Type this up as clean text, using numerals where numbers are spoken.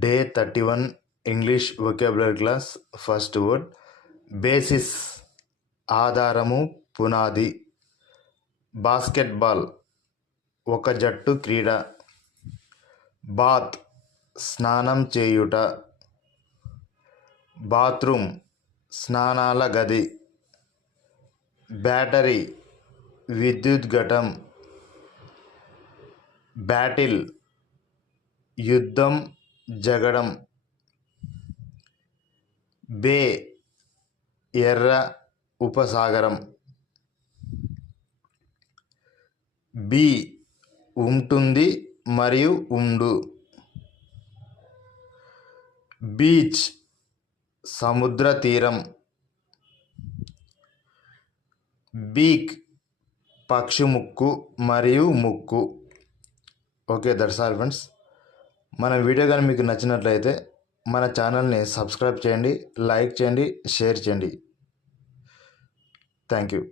Day 31 English vocabulary class. First word basis, ఆధారము, పునాది. Basketball, ఒక జట్టు క్రీడ. బాత్, స్నానం చేయుట. బాత్రూమ్, స్నానాల గది. బ్యాటరీ, విద్యుత్ ఘటం. బ్యాటిల్, యుద్ధం, జగడం. బే, ఎర్ర ఉపసాగరం. బీ, ఉంటుంది మరియు ఉండు. బీచ్, సముద్ర తీరం. బీక్, పక్షి ముక్కు మరియు ముక్కు. Okay, that's all friends. మన వీడియో కానీ మీకు నచ్చినట్లయితే మన ఛానల్ని సబ్స్క్రైబ్ చేయండి, లైక్ చేయండి, షేర్ చేయండి. Thank you.